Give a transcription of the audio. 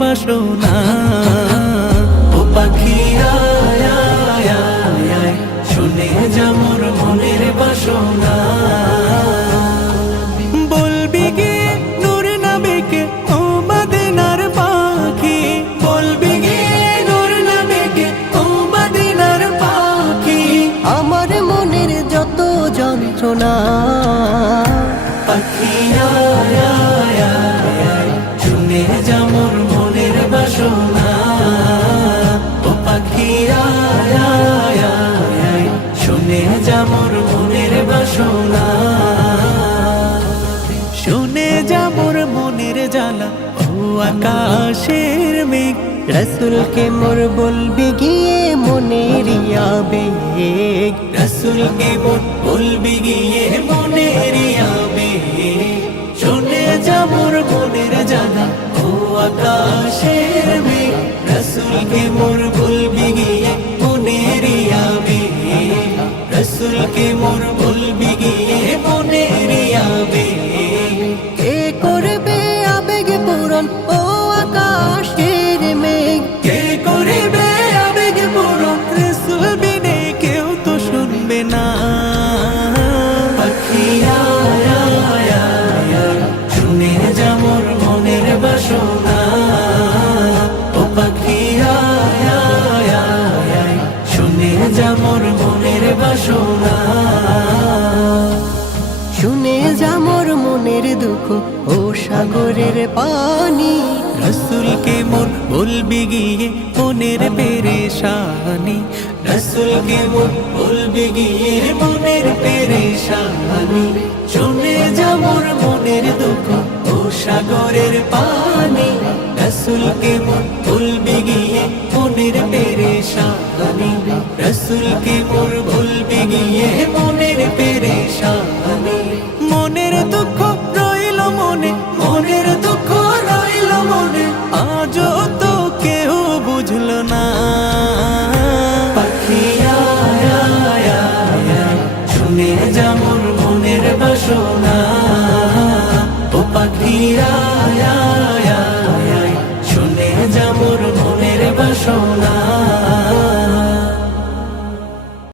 বাসনা। ও পাখি আয় আয় আয় আয়, শুনে যা মোর মনের বাসনা। বলবি গিয়ে নূর নবীকে ও মদিনার পাখি, বলবি গিয়ে নূর নবীকে ও মদিনার পাখি। আমার মনের যত যন্ত্রণা, পাখি আয় আয় আয় আয়, শুনে যা মোর মনের বাসনা। ও পাখি আয় আয় আয় আয়, শুনে যা মোর মনের বাসনা। শুনে যা মোর মনের জ্বালা ও আকাশের মেঘ, রসুলকে মোর বলবি গিয়ে মনের আবেগ। রসুলকে মোর বলবি গিয়ে মনের আবেগ। শুনে যা মোর মনের জ্বালা ও আকাশের মেঘ, রসুলকে মোর বলবি গিয়ে মনের আবেগ। রসুলকে মোর বলবি গিয়ে মনের আবেগ। কে করবে আবেগ পূরণ ও আকাশের মেঘ? কে করিবে আবেগ পূরণ, রসুল বিনে কেউ তো শুনবে না। পাখি আয় আয় আয় আয়, শুনে যা মোর মনের বাসনা। ও পাখি আয় আয় আয় আয়, শুনে যা মোর মনের বাসনা। শুনে যা মোর মনের দুঃখ ও সাগরের পানি। রসুলকে মোর বলবি গিয়ে মনের পেরেশানি। রসুলকে মোর বলবি গিয়ে মনের পেরেশানি। শুনে যা মোর মনের দুঃখ ও সাগরের পানি। রসুলকে মোর বলবি গিয়ে মনের পেরেশানি। রসুলকে মোর বলবি গিয়ে মনের পেরেশানি। মনের দুঃখ রইল মনে, মনের দুঃখ রইল মনে, আজও তো কেউ বুঝলো না। পাখি আয় আয় আয় আয়, শুনে যা মোর মনের বাসনা। ও পাখি আয়